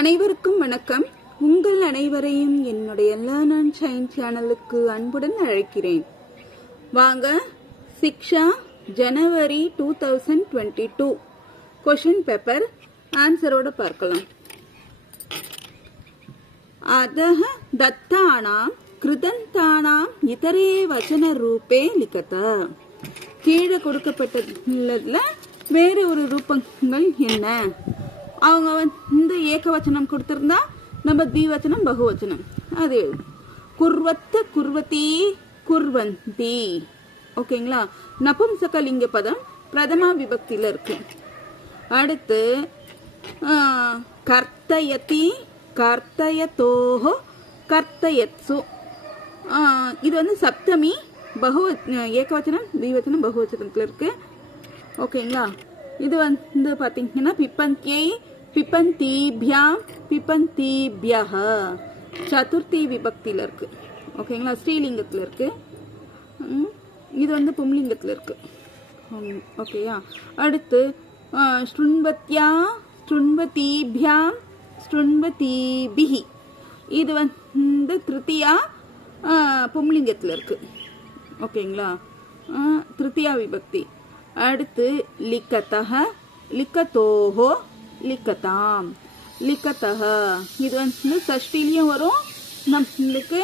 அனைவருக்கும் வணக்கம். உங்கள் அனைவரையும் என்னுடைய லேர்ன் அண்ட் ஷைன் சேனலுக்கு அன்புடன் அழைக்கிறேன். வாங்க, சிக்ஷா ஜனவரி 2022 क्वेश्चन பேப்பர் ஆன்சரோட பார்க்கலாம். அதஹ தத்தானாம் கிருதந்தானாம் இதரே வச்சன ரூபே லிகத. கீழே கொடுக்கப்பட்டதுல வேற ஒரு ரூபங்கள் என்ன? அவங்க வந்து ஏகவச்சனம் கொடுத்திருந்தா நம்ம திவச்சனம் பகுவச்சனம் அது குர்வத்த குர்வதி குர்வந்தி. ஓகேங்களா? நபும்சகலிங்க பதம் பிரதமா விபக்தியில இருக்கு. அடுத்து கர்த்தயதி கர்த்தயதோஹோ கர்த்தயத்சு. இது வந்து சப்தமி ஏகவச்சனம் திவச்சனம் பகுவச்சனத்துல இருக்கு. ஓகேங்களா? இது வந்து பாத்தீங்கன்னா பிப்பந்தியை பிப்பந்திபியாம் பிப்பந்திபியஹ சதுர்த்தி விபக்தியில இருக்கு. ஓகேங்களா? ஸ்ரீலிங்கத்துல இருக்கு. இது வந்து பும்லிங்கத்துல இருக்கு. ஓகேயா? அடுத்து ஸ்ருண்வத்யா ஸ்ருண்வதிபியாம் ஸ்ருண்வதிபிஹி. இது வந்து திருத்தியா பும்லிங்கத்துல இருக்கு. ஓகேங்களா? திருத்தியா விபக்தி. அடுத்து லிக்கதஹ லிக்கதோஹோ லிக்கதாம் லிக்கதஹ. இது வந்து சஷ்டிலையும் வரும், நம்மளுக்கு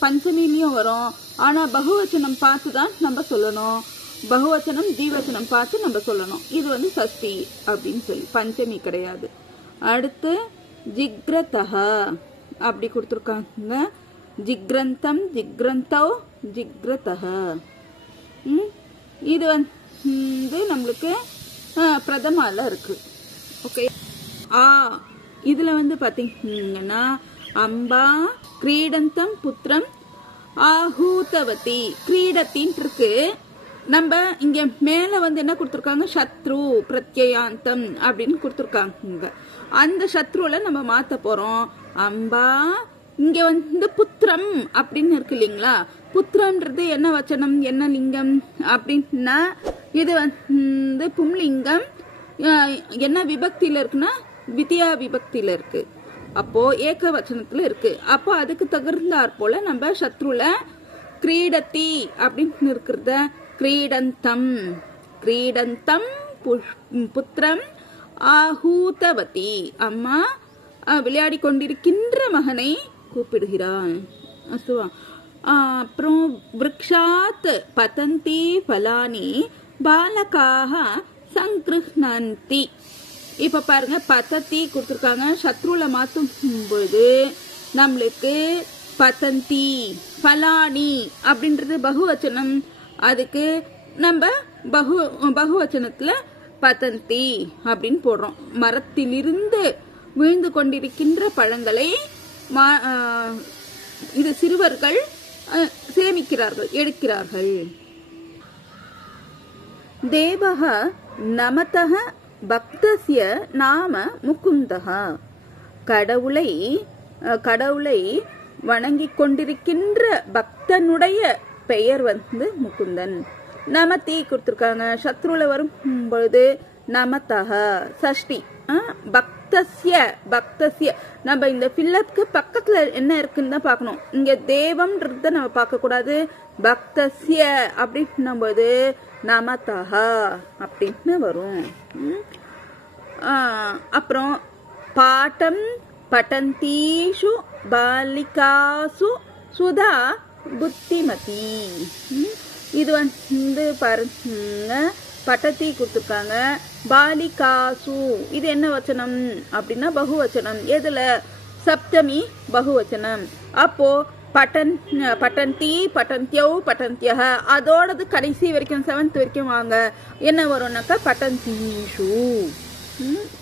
பஞ்சமிலையும் வரும். ஆனா பகுவச்சனம் பார்த்து தான் நம்ம சொல்லணும். பகுவச்சனம் தீவச்சனம் பார்த்து நம்ம சொல்லணும். இது வந்து சஷ்டி அப்படின்னு சொல்லி, பஞ்சமி கிடையாது. அடுத்து ஜிக்ரதஹ அப்படி கொடுத்துருக்காங்க. ஜிக்ரந்தம் ஜிக்ரந்தோ ஜிக்ரதஹ. இது வந்து நம்மளுக்கு பிரதமால இருக்கு. ஓகே. இதுல வந்து பாத்தீங்கன்னா அம்பா கிரீடந்தம் புத்திரம் ஆஹூதவதி கிரீடத்தின் இருக்கு. நம்ம இங்க மேல வந்து என்ன கொடுத்துருக்காங்க? சத்ரு பிரத்யாந்தம் அப்படின்னு கொடுத்துருக்காங்க. அந்த சத்ருல நம்ம மாத்த போறோம். அம்பா இங்க வந்து புத்திரம் அப்படின்னு இருக்கு இல்லைங்களா? புத்திரன்றது என்ன வச்சனம், என்ன லிங்கம் அப்படின்னா இது வந்து பும்லிங்கம். என்ன விபக்தியில இருக்குன்னா வித்யா விபக்தியில இருக்கு. அப்போ ஏக வச்சனத்துல இருக்கு. அப்போ அதுக்கு தகுந்தாற் போல நம்ம சத்ருல கிரீடத்தி அப்படின்னு இருக்கிறத கிரீடந்தம் கிரீடந்தம் புத்திரம் ஆஹூதவதி. அம்மா விளையாடி கொண்டிருக்கின்ற மகனை கூப்பிடுகிறான். அப்புறம் விருக்ஷாத் பதந்தி பலானி பாலகாக சங்கிருஹ்ணந்தி. இப்ப பாருங்க, பதந்தி கொடுத்திருக்காங்க. சத்ருல மாத்தும் பொழுது நம்மளுக்கு பதந்தி பலானி அப்படின்றது பகுவச்சனம். அதுக்கு நம்ம பகுவச்சனத்துல பதந்தி அப்படின்னு போடுறோம். மரத்திலிருந்து விழுந்து கொண்டிருக்கின்ற பழங்களை இது சிறுவர்கள் சேமிக்கிறார்கள், எடுக்கிறார்கள். தேவஹ நமதஹ பக்தஸ்ய நாம முகுந்தஹ. கடவுளை வணங்கிக் கொண்டிருக்கின்ற பக்தனுடைய பெயர் வந்து முகுந்தன். நமதி கொடுத்திருக்காங்க. சத்ருல வரும் பொழுது நமதஹ சஷ்டி. பக்தஸ்ய பக்தஸ்ய நம்ம இந்த ஃபில்லப்க்கு பக்கத்துல என்ன இருக்குன்னு தான் பார்க்கணும். இங்க தேவம்ன்றத நம்ம பார்க்க கூடாது. பக்தஸ்ய அப்படின்னும் போது நமதஹ அப்படின்னு வரும். அப்புறம் பாட்டம் பட்டந்தீஷு பாலிகாசு சுதா புத்திமதி. இது வந்து பாருங்க, பட்டத்தி கொடுத்துருக்காங்க. பாலிகாசு இது என்ன வச்சனம் அப்படின்னா பகுவச்சனம். எதுல? சப்தமி பகுவச்சனம். அப்போ பட்டந்தி பட்டந்தியோ பட்டந்தியஹ அதோடது கடைசி வரைக்கும் 7th வரைக்கும் வாங்க. என்ன வரும்னாக்கா பட்டந்தீஷு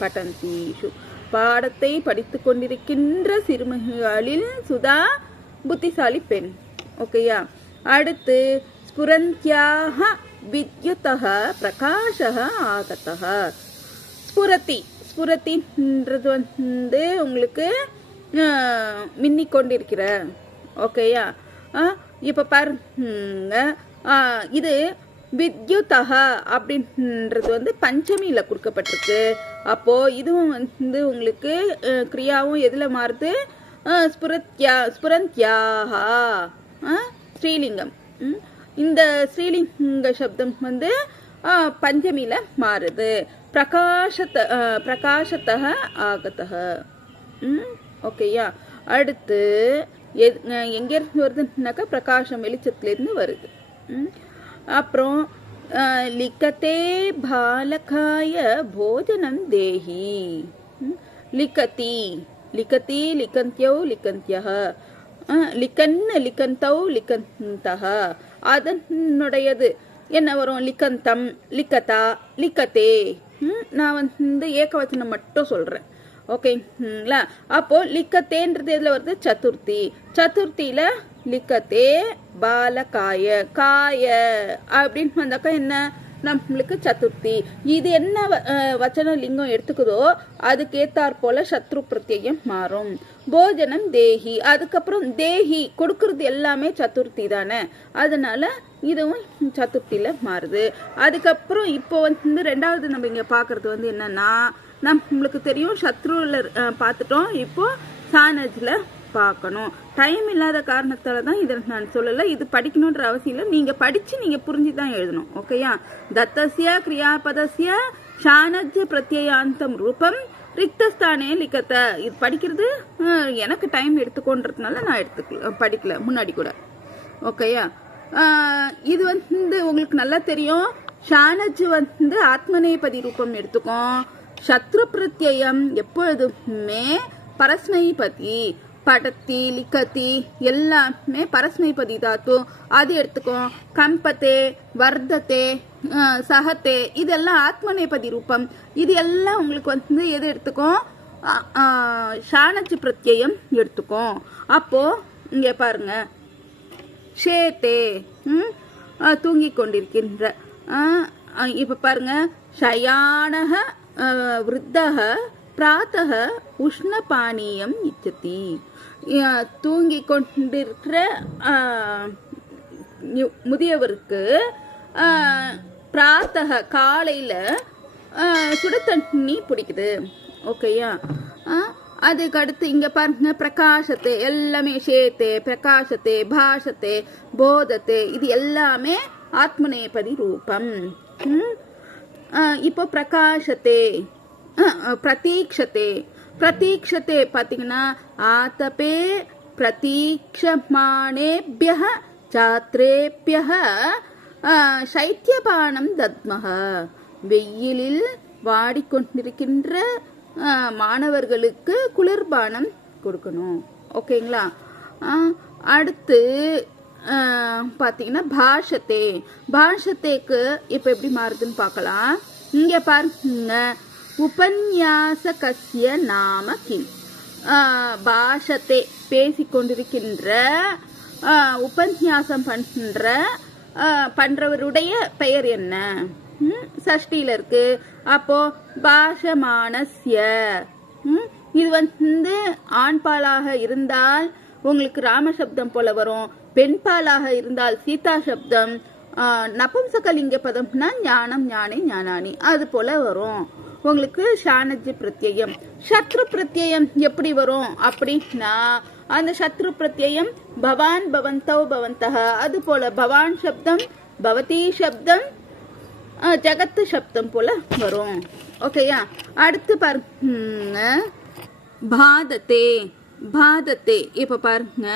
பட்டந்தீஷு. பாடத்தை படித்துக் கொண்டிருக்கின்ற சிறுமிகளில் சுதா புத்திசாலி பெண். ஓகேயா? அடுத்து ஸ்புரந்தியாக வித்யுதஹ பிரகாஷஹ ஆகதஹ. ஸ்புரதி ஸ்புரதின்றது வந்து உங்களுக்கு மின்னிக் கொண்டிருக்கிற. ஓகேயா? இப்ப பாருங்க, இது வித்யுதஹ அப்படின்றது வந்து பஞ்சமியில கொடுக்கப்பட்டிருக்கு. அப்போ இதுவும் வந்து உங்களுக்கு கிரியாவும் எதுல மாறுது? ஸ்புரந்த்யாஹா ஸ்ரீலிங்கம். இந்த ஸ்ரீலிங்க சப்தம் வந்து பஞ்சமில மாறுது. பிரகாசத்தக ஆகதக. ஓகேயா? அடுத்து எங்க இருந்து வருதுன்னாக்கா பிரகாசம் வெளிச்சத்துல இருந்து வருது. அப்புறம் லிக்கதே பாலகாய போஜனம் தேஹி. லிக்கதி லிக்கதி லிக்கந்தியோ லிக்கந்தியஹ லிக்கன் லிக்கந்தௌ லிக்கந்தஹ. அதனுடையது என்ன வரும்? லிக்கந்தம் லிக்கதா லிக்கதே. நான் வந்து ஏகவச்சனம் மட்டும் சொல்றேன். ஓகேங்களா? அப்போ லிக்கத்தேன்றது எதுல வருது? சதுர்த்தி. சதுர்த்தியில லிக்கத்தே பாலகாய காய அப்படின்னு வந்தாக்கா என்ன நம்மளுக்கு சதுர்த்தி. இது என்ன வச்சன லிங்கம் எடுத்துக்குதோ அதுக்கு ஏத்தாற் போல சத்ரு பிரத்யம் மாறும். போஜனம் தேஹி. அதுக்கப்புறம் தேஹி கொடுக்கறது எல்லாமே சதுர்த்தி தானே, அதனால இதுவும் சதுர்த்தியில மாறுது. அதுக்கப்புறம் இப்போ வந்து ரெண்டாவது நம்ம இங்க பாக்குறது வந்து என்னன்னா, நம்மளுக்கு தெரியும் சத்ருல பார்த்துட்டோம், இப்போ சானஜ்ல பார்க்கணும். டைம் இல்லாத காரணத்தாலதான் இதை நான் சொல்லல. இது படிக்கணும்ன்ற அவசியம் இல்லை, நீங்க படிச்சு நீங்க புரிஞ்சுதான் எழுதணும். ஓகேயா? தத்தஸ்ய கிரியாபதஸ்ய ஷானஜ்ய பிரத்யாந்தம் ரூபம் ரிக்தஸ்தானே லிக்கத்த. இது படிக்கிறது எனக்கு டைம் எடுத்துக்கோன்றதுனால நான் படிக்கல முன்னாடி கூட. ஓகேயா? இது வந்து உங்களுக்கு நல்லா தெரியும். ஷானஜ் வந்து ஆத்மநேபதி ரூபம் எடுத்துக்கும். சத்ரு பிரத்யம் எப்பொழுதுமே பரஸ்மைபதி. படத்தி லிக்கத்தி எல்லாமே பரஸ்மைபதி தாத்து, அது எடுத்துக்கும். கம்பத்தே வர்த்தத்தே சகத்தே இதெல்லாம் ஆத்மநேபதி ரூபம். இது எல்லாம் உங்களுக்கு வந்து எது எடுத்துக்கும்? ஷானஜ் பிரத்யம் எடுத்துக்கும். அப்போ இங்க பாருங்க, ஷேத்தே தூங்கிக் கொண்டிருக்கின்ற. இப்ப பாருங்க, ஷயானக விருத்தக பிராத்தக உஷ்ணபானியம் இச்சதி. தூங்கிக் கொண்டிருக்கிற முதியவருக்கு பிராத்தக காலையில சுட தண்ணி பிடிக்குது. ஓகேயா? அதுக்கு அடுத்து இங்க பாருங்க, பிரகாசத்தை எல்லாமே ஷேத்தே பிரகாசத்தை பாஷத்தை போதத்தை இது எல்லாமே ஆத்மநேபதி ரூபம். இப்போ பிரகாசத்தை பிரதீக்ஷத்தை. பிரதீக்ஷத்தை பாத்தீங்கன்னா ஆதபே பிரதீக்ஷமானேபியஹ சாத்ரேபியஹ சைத்யபானம் தத்மஹ. வெயிலில் வாடிக்கொண்டிருக்கின்ற மாணவர்களுக்கு குளிர்பானம் கொடுக்கணும். ஓகேங்களா? அடுத்து பாத்தீங்கன்னா பாஷத்தே. பாஷத்தேக்கு இப்ப எப்படி மாறுதுன்னு பார்க்கலாம். இங்க பாருங்க, உபன்யாசகஸ்ய நாம கிம். பாஷத்தை பேசிக்கொண்டிருக்கின்ற உபன்யாசம் பண்றவருடைய பெயர் என்ன? சஷ்டியில இருக்கு. அப்போ பாஷமானஸ்ய. இது வந்து ஆண்பாலாக இருந்தால் உங்களுக்கு ராமசப்தம் போல வரும். பெண்பாலாக இருந்தால் சீதா சப்தம். நபும்சகலிங்க பதம்னா ஞானம் ஞானே ஞானானி அது போல வரும் உங்களுக்கு ஷானஜ்ய பிரத்யம். சத்ரு பிரத்யம் எப்படி வரும் அப்படின்னா, அந்த சத்ரு பிரத்யம் பவான் பவந்தௌ பவந்தஹ. அது போல பவான் சப்தம் பவதி சப்தம் ஜகத்து சப்தம் போல வரும். ஓகேயா? அடுத்து பாருங்க, பாதத்தே. பாதத்தே இப்ப பாருங்க,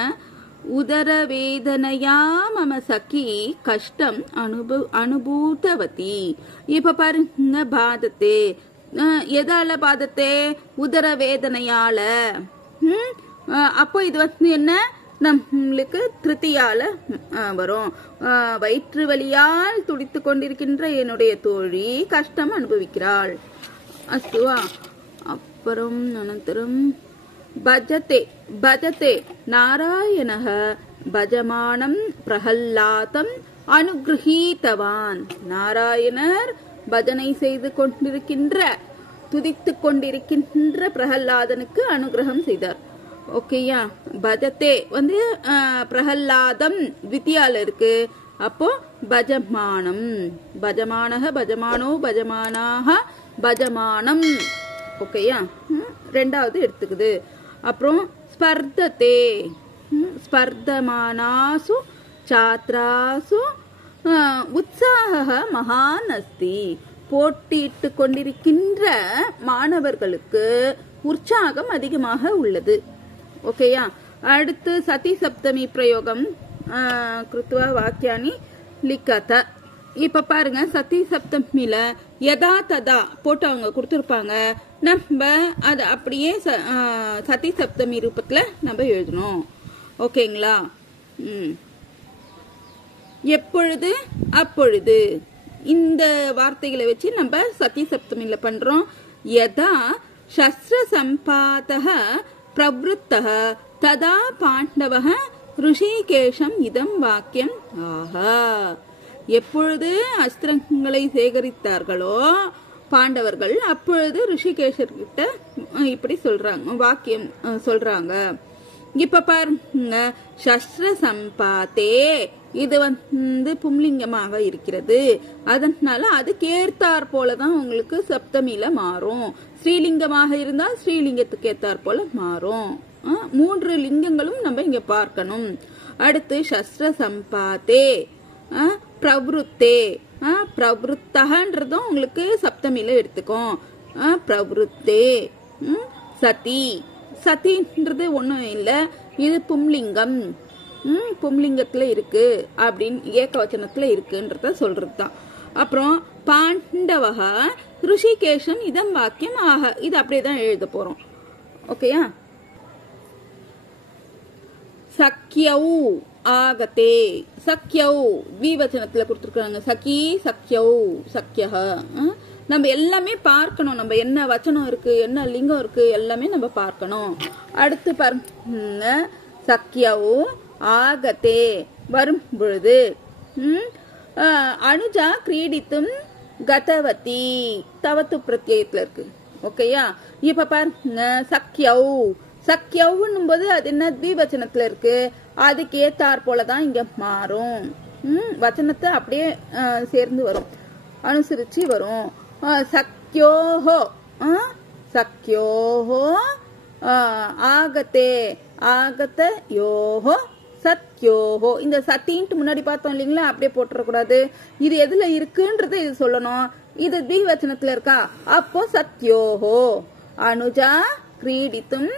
உதர வேதனையா மம சகி கஷ்டம் அனுபூதவதி. இப்ப பாருங்க, பாதத்தே எதால பாதத்தே? உதர வேதனையால. அப்போ இது வந்து என்ன நம்மளுக்கு திருத்தியால வரும். வயிற்று வலியால் துடித்து கொண்டிருக்கின்ற என்னுடைய தோழி கஷ்டம் அனுபவிக்கிறாள். அஸ்துவா. அப்புறம் அனந்தரம் பஜதே. பஜதே நாராயணஹ பஜமானம் பிரஹல்லாதம் அனுகிரஹீதவான். நாராயணர் பஜனை செய்து கொண்டிருக்கின்ற துதித்துக் கொண்டிருக்கின்ற பிரஹல்லாதனுக்கு அனுகிரகம் செய்தார். ஓகேயா? பஜத்தே வந்து பிரஹல்லாதம் வித்தியால இருக்கு. அப்போ பஜமானம் பஜமானஹ பஜமானோ பஜமானாக பஜமானம். ஓகேயா, ரெண்டாவது எடுத்துக்குது. அப்புறம் ஸ்பர்ததே, ஸ்பர்தமானாசு சாத்ராசு உற்சாக மகான் அஸ்தி. போட்டியிட்டு கொண்டிருக்கின்ற மாணவர்களுக்கு உற்சாகம் அதிகமாக உள்ளது. ஓகேயா. அடுத்து சதி சப்தமி பிரயோகம் கிருத்வா வாக்கியானி லிக்கத. இப்ப பாருங்க, சதி சப்தமில யதா ததா போட்டு அவங்க கொடுத்துருப்பாங்க. நம்ம அது அப்படியே சதி சப்தமி ரூபத்துல நம்ம எழுதணும். ஓகேங்களா. எப்பொழுது அப்பொழுது இந்த வார்த்தைகளை வச்சு நம்ம சதி சப்தமில பண்றோம். யதா சஸ்திர சம்பாதக பிரவருத்தக ததா பாண்டவக ருஷிகேஷம் இதம் வாக்கியம் ஆஹா. எப்பொழுது அஸ்திரங்களை சேகரித்தார்களோ பாண்டவர்கள், அப்பொழுது ருஷிகேஷர்கிட்ட இப்படி சொல்றாங்க, வாக்கியம் சொல்றாங்க. இப்ப பாருங்க, சஸ்திர சம்பாத்தே இது பும்லிங்கமாக இருக்கிறது. அதனால அது கேர்த்தார் போலதான் உங்களுக்கு சப்தமில மாறும். ஸ்ரீலிங்கமாக இருந்தால் ஸ்ரீலிங்கத்துக்கு ஏத்தார் போல மாறும். 3 லிங்கங்களும் நம்ம இங்க பார்க்கணும். அடுத்து சஸ்திர சம்பாத்தே பிரவருத்தே, பிரவருத்தகன்றதும் உங்களுக்கு சப்தமில எடுத்துக்கும். பிரவருத்தே சதி, சதின்றது ஒண்ணும் இல்ல, இது பும்லிங்கம். பும்லிங்கத்துல இருக்கு அப்படின்னு ஏகவச்சனத்துல இருக்குன்றத சொல்றதுதான். அப்புறம் பாண்டவக ருஷிகேஷம் இதம் வாக்கியம் ஆக, இது அப்படியேதான் எழுத போறோம். ஓகேயா. சக்கியௌ ஆகதே, சக்கியௌ த்விவச்சனத்துல கொடுத்துருக்காங்க. சகி சக்கியௌ சக்கியஹ. நம்ம எல்லாமே பார்க்கணும். நம்ம என்ன வச்சனம் இருக்கு, என்ன லிங்கம் இருக்கு, எல்லாமே நம்ம பார்க்கணும். அடுத்து பாருங்க, சக்கியௌ ஆகதே வரும் பொழுது அனுஜா கிரீடித்தும் கதவதி தவத்து பிரத்யயத்துல இருக்கு. ஓகேயா. இப்ப பாருங்க, சக்கியௌ, சக்கியவுன்னும் போது அது என்ன த்விவச்சனத்துல இருக்கு, அதுக்கு ஏத்தார் போலதான் இங்க மாறும். வச்சனத்தை அப்படியே சேர்ந்து வரும், அனுசரிச்சு வரும். சக்கியோஹோ, சக்கியோஹோ ஆகத்தே, ஆகத யோஹோ சத்யோஹோ. இந்த சத்தின்ட்டு முன்னாடி பார்த்தோம் இல்லைங்களா, அப்படியே போட்டுறக்கூடாது. இது எதுல இருக்குன்றது இது சொல்லணும். இது த்விவச்சனத்துல இருக்கா, அப்போ சத்யோஹோ. அனுஜா கிரீடித்தும்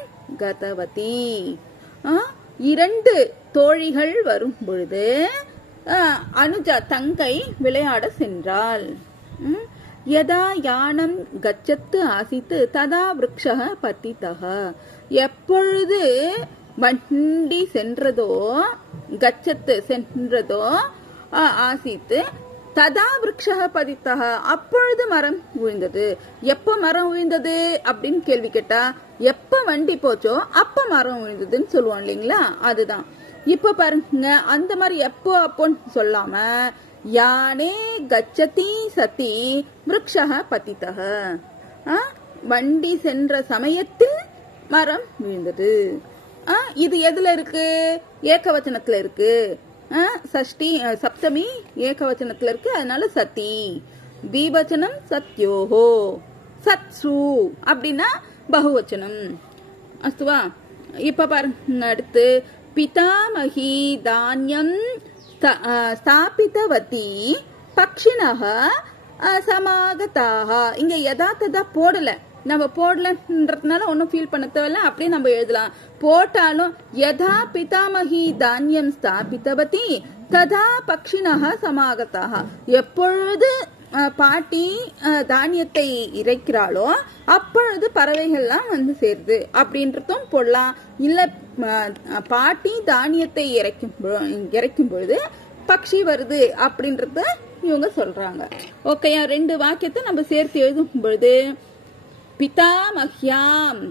கதவதி, 2 தோழிகள் வரும் பொழுது அனுஜா தங்கை விளையாட சென்றாள். யதா யானம் கச்சத்து ஆசித்து ததா விருக்ஷக பத்திதக. எப்பொழுது வண்டி சென்றதோ, கச்சத்து சென்றதோ, ஆசித்து ததா விருக்ஷக பதித்தக அப்பொழுது மரம் விழுந்தது. எப்ப மரம் விழுந்தது அப்படின்னு கேள்வி கேட்டா, எப்ப வண்டி போச்சோ அப்ப மரம் விழுந்ததுன்னு சொல்லுவோம் இல்லைங்களா, அதுதான். இப்ப பாருங்க, அந்த மாதிரி எப்போ அப்போன்னு சொல்லாம யானே கச்சதி சதி விருக்ஷக பதித்தக, வண்டி சென்ற சமயத்தில் மரம் விழுந்தது. இது எதுல இருக்கு, ஏகவச்சனத்துல இருக்கு. சஷ்டி சப்தமி ஏகவச்சனத்துல இருக்கு, அதனால சதி. த்விவச்சனம் சத்யோஹோ, சத்சு அப்படின்னா பகுவச்சனம். அஸ்துவா. இப்ப பாருங்க, அடுத்து பிதாமகி தானியம் ஸ்தாபிதவதி பக்ஷிணஹ சமாகதாக. இங்க யதார்த்ததா போடல, நம்ம போடலன்றதுனால ஒன்னும் ஃபீல் பண்ண தேவையில்ல, அப்படியே நம்ம எழுதலாம். போட்டாலும் யதா பிதாமகி தானியம் ஸ்தாபிதவதி ததா பக்ஷிணஹ சமாகதாக. எப்பொழுது பாட்டி தானியத்தை இறைக்கிறாளோ அப்பொழுது பறவைகள்லாம் வந்து சேருது அப்படின்றதும் போடலாம். இல்ல பாட்டி தானியத்தை இறைக்கும் பொழுது பக்ஷி வருது அப்படின்றத இவங்க சொல்றாங்க. ஓகேயா. 2 வாக்கியத்தை நம்ம சேர்த்து எழுதும் பொழுது பிதாமஹ்யாம்,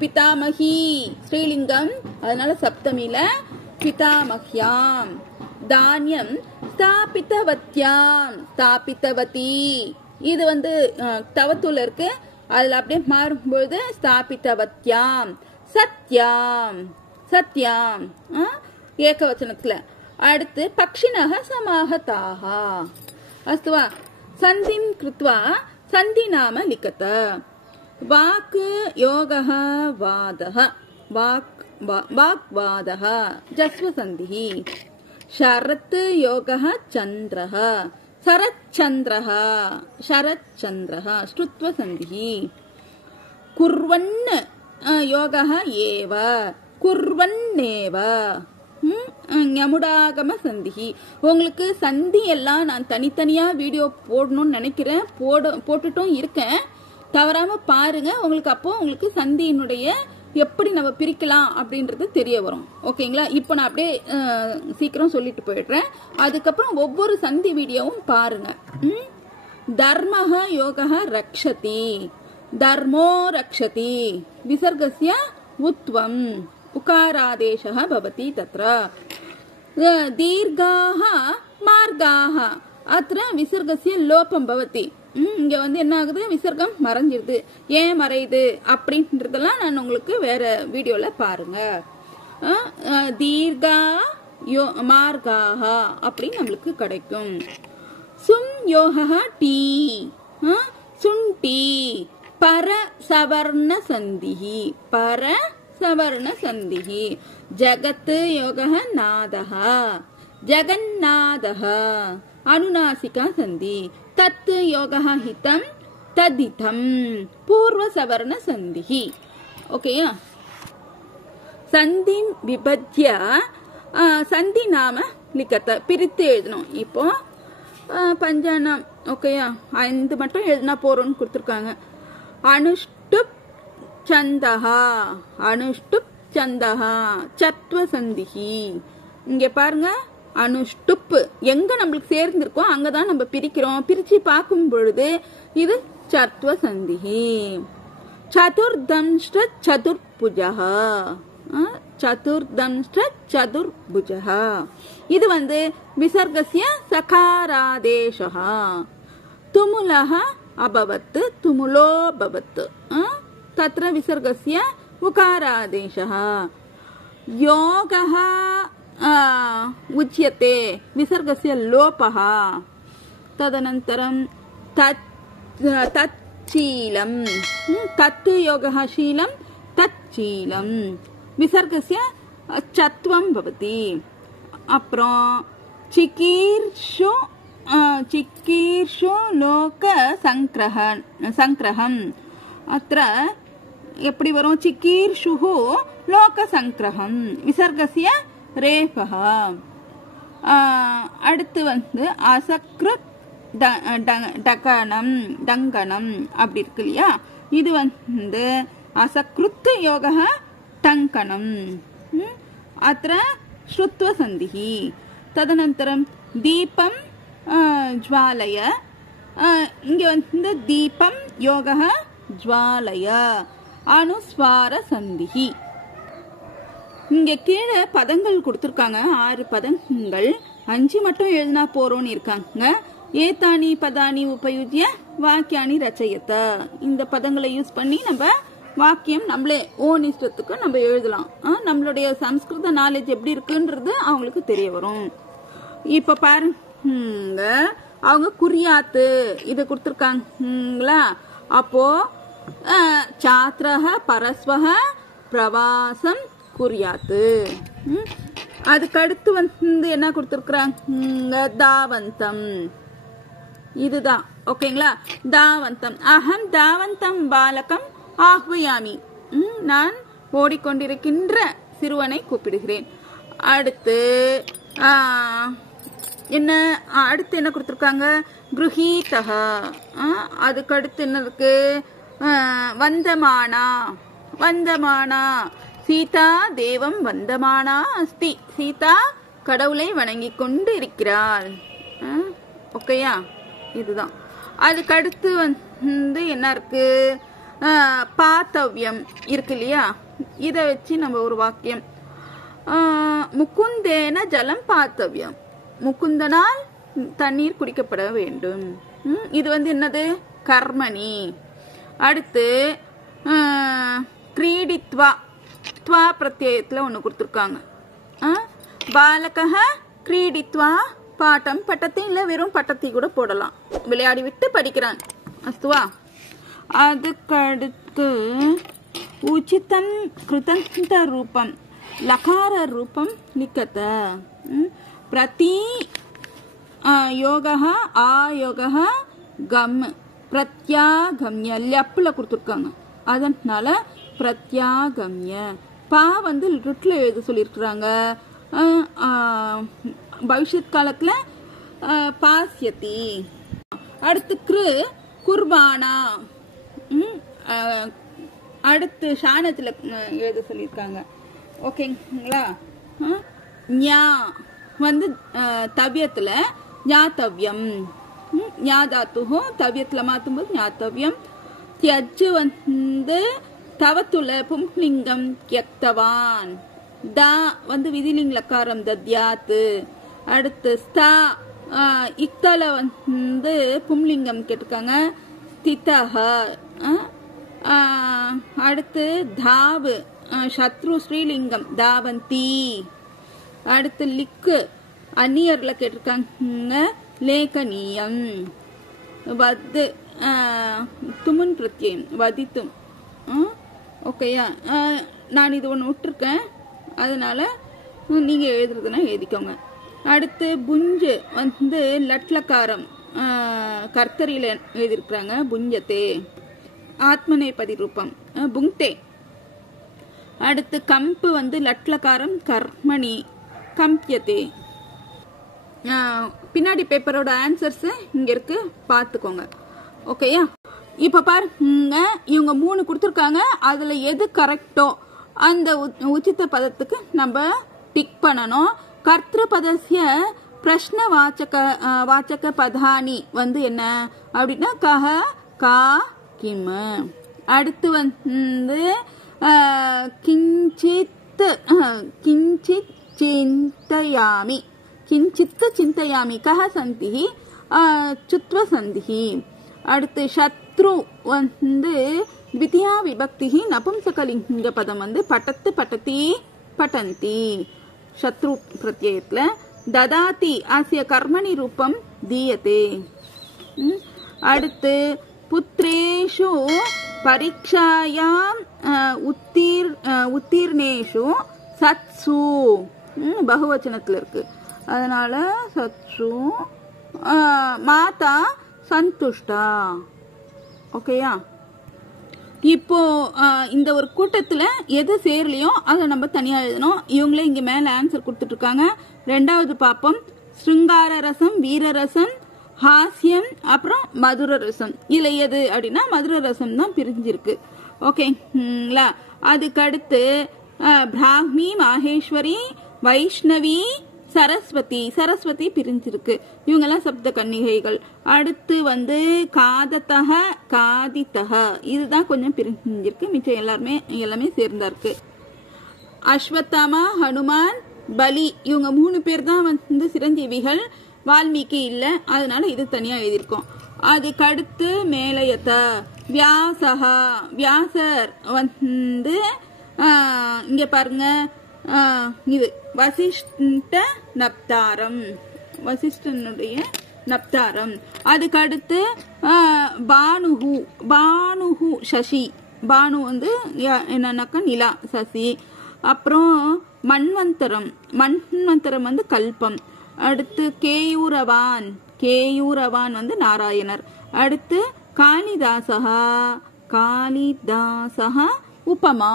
பிதாமகி ஸ்ரீலிங்கம், அதனால சப்தமில பிதாமஹ்யாம். தானியம் ஸ்தாபிதவத்யாம், ஸ்தாபிதவதி இது தவத்துல இருக்கு, அதுல அப்படியே மாறும்பொழுது ஸ்தாபிதவத்யாம். சத்யாம், சத்யாம் ஏகவச்சனத்துல. அடுத்து பக்ஷிணஹ சமாகதாக. அஸ்துவா. சந்திம் கிருத்வா சந்தி நாம லிக்கத. வாக் யோகः வாதः வாக்வாதः ஜஸ்வ சந்திஹி. ஷரத் யோகः சந்திரः சரச்சந்திரः சரச்சந்திரः ஸ்ருத்வ சந்திஹி. குர்வன் யோகः ஏவ குர்வன்னேவ ஞமுடாகம சந்திஹி. உங்களுக்கு சந்தி எல்லாம் நான் தனித்தனியா வீடியோ போடணும்னு நினைக்கிறேன், போட்டுட்டும் இருக்கேன். தவறாம பாருங்க. உங்களுக்கு அப்போ உங்களுக்கு சந்தியினுடைய எப்படி நம்ம பிரிக்கலாம் அப்படின்றது தெரிய வரும். ஓகேங்களா? இப்போ நான் அப்படியே சீக்கிரம் சொல்லிட்டு போயிடுறேன். அதுக்கப்புறம் ஒவ்வொரு சந்தி வீடியோவும் பாருங்க. தர்மஹ யோகஹ ரக்ஷதி தர்மோ ரக்ஷதி விசர்கஸ்ய உத்வம் உகாராதேசः பவதி தத்ர. தீர்காஹ மார்காஹ அத்ர விசர்கஸ்ய லோபம் பவதி. இங்க வந்து என்ன ஆகுது, விசர்க்கம் மறைஞ்சிருது. ஏன் மறையுது அப்படின்றதெல்லாம் நான் உங்களுக்கு வேற வீடியோல பாருங்க. தீர்கா மார்காஹ அப்படின்னு நம்மளுக்கு கிடைக்கும். சும் யோகஹ டீ சுண்டி பர சவர்ண சந்திஹி பர சவர்ண சந்திஹி. ஜகத் யோகஹ நாதஹ ஜகநாதஹ அனுநாசிகா சந்தி. தத் யோகஹ ஹிதம் ததிதம் பூர்வ சவர்ண சந்திஹி. ஓகேயா? சந்தி விபத்ய சந்தி நாம லிக்கத்த பிரித்து எழுதணும். இப்போ பஞ்சானம் ஓகேயா? 5 மட்டும் எழுதினா போறோம்னு கொடுத்துருக்காங்க. அனுஷ்டுப் சந்தஹா அனுஷ்டுப் சந்தஹா சத்வ சந்திஹி. இங்க பாருங்க, அனுஷ்டுப் எங்க நம்மளுக்கு சேர்ந்திருக்கோ அங்கதான் நம்ம பிரிக்கிறோம். பிரிச்சு பார்க்கும் பொழுது இது சத்வ சந்திஹி. சதுர்தம்ஷ்ட சதுர்புஜஹ சதுர்தம்ஷ்ட சதுர்புஜஹ. இது வந்து விசர்கஸ்ய சகாராதேசஹ. துமுலஹ அபவத் துமுலோ பவத் தத்ர விசர்கஸ்ய உகாராதேசஹ. யோகஹ உச்யते விசர்கஸ்ய லோபஹ. ததனந்தரம் தச்சீலம் தத் யோகஹ ஷீலம் தச்சீலம் விசர்கஸ்ய சத்வம் பவதி. அப்புறம் சிகீர்ஷு சிகீர்ஷு லோக சங்கிரகம். அത്ര எப்படி வரும்? சிகீர்ஷுஹு லோக சங்கிரகம் விசர்கஸ்ய ரேஃபஹ. அடுத்து வந்து அசக்ருத் டங்கனம் அப்படி இருக்கு இல்லையா? இது வந்து அசக்ருத் யோகஹ டங்கனம். அത്ര ஸ்ருத்வ சந்திஹி. ததனந்தரம் தீபம் ஜ்வாலய. இங்க வந்து தீபம் யோகஹ ஜ்வாலய அனுஸ்வார சந்திஹி. இங்க கீழே பதங்கள் கொடுத்திருக்காங்க. 6 பதங்கள், 5 மட்டும் எழுதினா போறோம்னு இருக்காங்க. ஏதானி பதானி உபயுஜ்ய வாக்கியானி ரச்சயத்த. இந்த பதங்களை யூஸ் பண்ணி நம்ம வாக்கியம் நம்மளே ஓன் இஷ்டத்துக்கு நம்ம எழுதலாம். நம்மளுடைய சம்ஸ்கிருத நாலேஜ் எப்படி இருக்குன்றது அவங்களுக்கு தெரிய வரும். இப்ப பாருங்க, அவங்க குறியாத்து இது கொடுத்திருக்காங்களா? அப்போ சாத்ரஹ பரஸ்வஹ பிரவாசம் குறியாத்து. அதுக்கடுத்து வந்து என்ன கொடுத்திருக்காங்க? தாவந்தம். இதுதான் ஓகேங்களா? தாவந்தம். அகம் தாவந்தம் பாலகம் ஆஹ்வயாமி. நான் ஓடிக்கொண்டிருக்கின்ற சிறுவனை கூப்பிடுகிறேன். அடுத்து என்ன கொடுத்திருக்காங்க? குருஹீதஹ. அதுக்கடுத்து என்ன இருக்கு? வந்தமானா வந்தமானா. சீதா தேவம் வந்தமானா அஸ்தி. சீதா கடவுளை வணங்கி கொண்டு இருக்கிறாள். ஓகேயா? இதுதான். அதுக்கடுத்து வந்து என்ன இருக்கு? பாத்தவ்யம் இருக்கு இல்லையா? இத வச்சு நம்ம ஒரு வாக்கியம். முகுந்தேன ஜலம் பாத்தவ்யம். முகுந்தனால் தண்ணீர் குடிக்கப்பட வேண்டும். இது வந்து என்னது? கர்மணி. அடுத்து கிரீடித்வா. துவா பிரத்யயத்துல ஒண்ணு கொடுத்திருக்காங்க. பாலகஹ கிரீடித்வா பாட்டம். பட்டத்தை இல்ல வெறும் பட்டத்தை கூட போடலாம். விளையாடி விட்டு படிக்கிறான். अस्तु वा अदुक्कडुत्तु उचितं कृतन्तरूपं लकाररूपं लिखत प्रति योगः आयोगः गम प्रत्यागम्य लप्पुல கொடுத்திருக்காங்க அதனால प्रत्यागम्य பா வந்து லிட்ல எழுத சொல்லிருக்காங்க பவிஷ்யத் காலத்துல பாஸ்யதி அடுத்து குர்பானா அடுத்து ஷானத்துல எழுத சொல்லிருக்காங்க ஓகேங்களா ஞா வந்து தவ்யத்துல ஞாதவ்யம் ஞாதாத்துஹோ தவ்யத்துல மாத்தும்போது ஞாதவ்யம் தியஜ்ஜு வந்து தவத்துல பும்லிங்கம் யக்தவான் தா வந்து விதிலிங்க லக்காரம் தத்யாத் அடுத்து ஸ்தா இக்தல வந்து பும்லிங்கம் கேட்டிருக்காங்க ஸ்திதஹ அடுத்து தாவு சத்ரு ஸ்ரீலிங்கம் தாவந்தி அடுத்து லிக்கு அந்நியர்ல கேட்டிருக்காங்க லேகனியம் வது துமுன் பிரத்யம் வதித்தும் ஓகேயா நான் இது ஒன்று விட்டுருக்கேன் அதனால நீங்க எழுதுறதுன்னா எழுதிக்கோங்க அடுத்து புஞ்சு வந்து லட்லக்காரம் கர்த்தரியில எழுதியிருக்கிறாங்க புஞ்சத்தே ஆத்மநேபதி ரூபம் புங்தே அடுத்து கம்பு வந்து லட்லக்காரம் கர்மணி கம்பியத்தே பின்னாடி பேப்பரோட ஆன்சர்ஸ் இங்க இருக்கு பாத்துக்கோங்க ஓகேயா இப்ப பாருங்க இவங்க 3 கொடுத்திருக்காங்க அதுல எது கரெக்டோ அந்த உச்சித பதத்துக்கு நம்ம டிக் பண்ணணும் கர்த்திரு பதஸ்ய பிரஷ்ன வாச்சக பதானி வந்து என்ன அப்படின்னா கஹ கா கிம் அடுத்து வந்து கிஞ்சித் சிந்தயாமி கிஞ்சித் சிந்தயாமி கஹ சந்திஹி சுத்வ சந்திஹி அடுத்து சத்ரு வந்து द्वितीया विभक्ति नपुंसकलिंग पदम வந்து பட்டத்து பட்டதி பட்டந்தி शत्रु प्रत्ययத்துல ददाति आस्य कर्मणि रूपम दीयते அடுத்து पुत्रेषु परीक्षायां उत्तीर्णेषु सत्सु बहुवचनத்துல இருக்கு அதனால सत्सु माता संतुष्टा ஓகேயா இப்போ இந்த ஒரு கூட்டத்துல எது சேரலையோ அதை நம்ம தனியா எழுதணும் இவங்களே இங்க மேல ஆன்சர் கொடுத்துட்டு இருக்காங்க ரெண்டாவது பாப்போம் ஸ்ருங்கார ரசம் வீர ரசம் ஹாஸ்யம் அப்புறம் மதுர ரசம் இல்ல எது அப்படின்னா மதுர ரசம் தான் பிரிஞ்சிருக்கு ஓகேங்களா அதுக்கு அடுத்து பிராஹ்மி மாஹேஸ்வரி வைஷ்ணவி சரஸ்வதி பிரிஞ்சிருக்கு இவங்கெல்லாம் சப்த கன்னிகைகள் அடுத்து வந்து காதத்தக காதித்தக இதுதான் கொஞ்சம் பிரிஞ்சிருக்கு மிச்சம் எல்லாமே சேர்ந்தா இருக்கு அஸ்வத்தாமா ஹனுமான் பலி இவங்க 3 பேர் தான் வந்து சிரஞ்சீவிகள் வால்மீகி இல்ல அதனால இது தனியா எழுதியிருக்கோம் அதுக்கு அடுத்து மேலயத்த வியாசர் வந்து இங்க பாருங்க இது வசிஷ்ட நப்தாரம் வசிஷ்டனுடைய நப்தாரம் அதுக்கு அடுத்து பானுஹு சசி பானு வந்து என்னன்னாக்கா நிலா சசி அப்புறம் மன்வந்தரம் வந்து கல்பம் அடுத்து கேயூரவான் வந்து நாராயணர் அடுத்து காளிதாசகா உபமா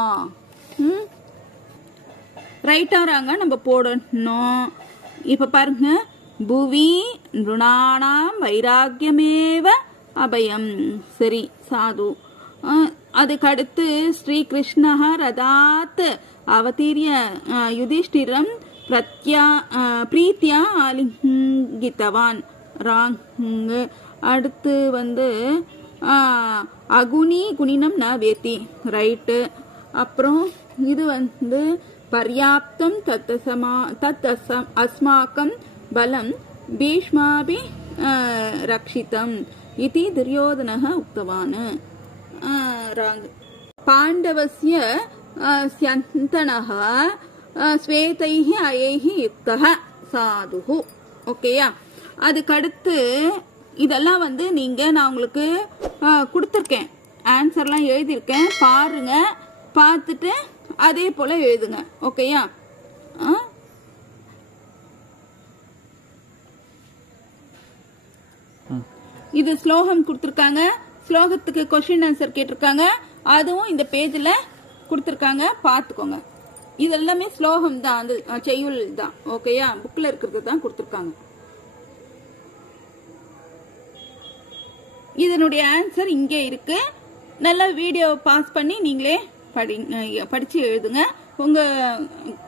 ரைட்டாராங்க நம்ம போடணும் இப்ப பாருங்க புவி நృణாணாம் வைராக்கியமேவ அபயம் சரி சாது அதுக்கு அடுத்து ஸ்ரீ கிருஷ்ணஹ ரதாத் அவதீரிய யுதிஷ்டிரம் பிரீத்தியா ஆலிங்கித்தவான் ராங் அடுத்து வந்து அகுனி குணினம் ந வேத்தி ரைட்டு அப்புறம் இது வந்து पर्याप्तं तत् अस्माकं बलं भीष्माभि रक्षितम् इति दुर्योधनः उक्तवान् पाण्डवस्य स्यन्तनः स्वेतैः अयैः युक्तः சாதுஹு ஓகேயா அதுக்கு அடுத்து இதெல்லாம் வந்து நீங்க நான் உங்களுக்கு கொடுத்துருக்கேன், ஆன்சர்லாம் எழுதியிருக்கேன், பாருங்க. பார்த்துட்டு அதே போல எழுதுங்க. ஓகேயா? இது ஸ்லோகம் கொடுத்துருக்காங்க. ஸ்லோகத்துக்கு கொஸ்டின் ஆன்சர் கேட்டிருக்காங்க. அதுவும் இந்த பேஜ்ல கொடுத்துருக்காங்க, பார்த்துக்கோங்க. இது எல்லாமே ஸ்லோகம் தான், அந்த செய்யுள் தான். ஓகேயா? புக்ல இருக்கிறது தான் கொடுத்துருக்காங்க. இதனுடைய ஆன்சர் இங்கே இருக்கு. நல்லா வீடியோ பாஸ் பண்ணி நீங்களே படிச்சு எழுதுங்க. உங்க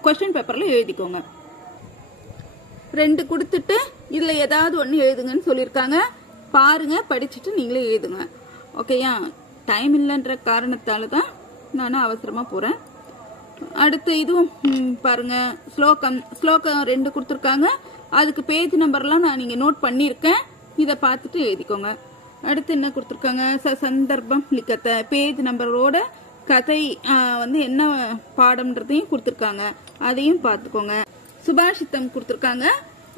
கொஸ்டின் பேப்பர்ல எழுதிக்கோங்க. 2 கொடுத்துட்டு இதுல ஏதாவது ஒண்ணு எழுதுங்கன்னு சொல்லியிருக்காங்க. பாருங்க, படிச்சுட்டு நீங்களே எழுதுங்க. ஓகேயா? டைம் இல்லைன்ற காரணத்தால தான் நான் அவசரமா போறேன். அடுத்து இதுவும் பாருங்க, ஸ்லோகம் 2 கொடுத்துருக்காங்க. அதுக்கு பேஜ் நம்பர்லாம் நான் நீங்க நோட் பண்ணியிருக்கேன். இதை பார்த்துட்டு எழுதிக்கோங்க. அடுத்து என்ன கொடுத்துருக்காங்க, சந்தர்ப்பம் லிக்கத்தை பேஜ் நம்பரோட கதை வந்து என்ன பாடம்ன்றதையும் கொடுத்துருக்காங்க, அதையும் பார்த்துக்கோங்க. சுபாஷித்தம் கொடுத்துருக்காங்க.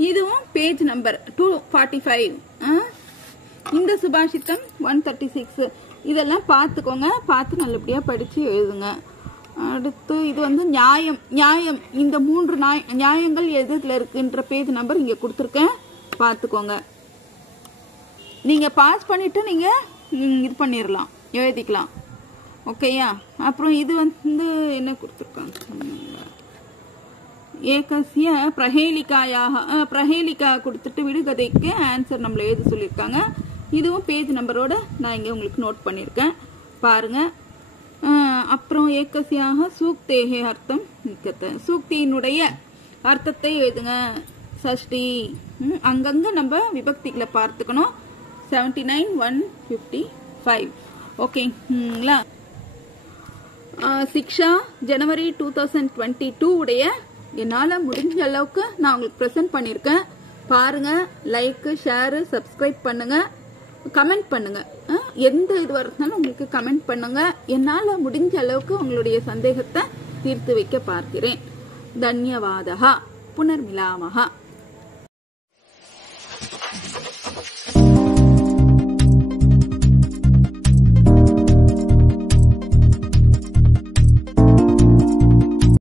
இதுவும் பேஜ் நம்பர் 245. இந்த சுபாஷித்தம் 136. இதெல்லாம் பார்த்துக்கோங்க. பார்த்து நல்லபடியா படிச்சு எழுதுங்க. அடுத்து இது வந்து நியாயம். இந்த 3 நியாயங்கள் எதுல இருக்குன்ற பேஜ் நம்பர் இங்க கொடுத்துருக்கேன், பார்த்துக்கோங்க. நீங்க பாஸ் பண்ணிட்டு நீங்க இது பண்ணிடலாம், எழுதிக்கலாம். ஓகேயா? அப்புறம் இது வந்து என்ன கொடுத்துருக்காங்க, ஏகசிய பிரஹேலிகா கொடுத்துட்டு விடுகதைக்கு ஆன்சர் நம்மள எழுத சொல்லியிருக்காங்க. இதுவும் பேஜ் நம்பரோட நான் இங்க உங்களுக்கு நோட் பண்ணியிருக்கேன், பாருங்க. அப்புறம் ஏகசியாக சூக்தேகே அர்த்தம் நிக்கத்த, சூக்தியினுடைய அர்த்தத்தை எழுதுங்க. சஷ்டி அங்கங்க நம்ம விபக்திகளை பார்த்துக்கணும். 79 155. ஓகேங்களா? சிக்ஷா ஜனவரி 2022 உடைய என்னால முடிஞ்ச அளவுக்கு நான் உங்களுக்கு பிரசன்ட் பண்ணிருக்கேன். பாருங்க, லைக், ஷேர், சப்ஸ்கிரைப் பண்ணுங்க, கமெண்ட் பண்ணுங்க. எந்த இது வரதுனாலும் உங்களுக்கு கமெண்ட் பண்ணுங்க. என்னால முடிஞ்ச அளவுக்கு உங்களுடைய சந்தேகத்தை தீர்த்து வைக்க பார்க்கிறேன். தன்யவாதஹ. புனர்மிலாமஹ.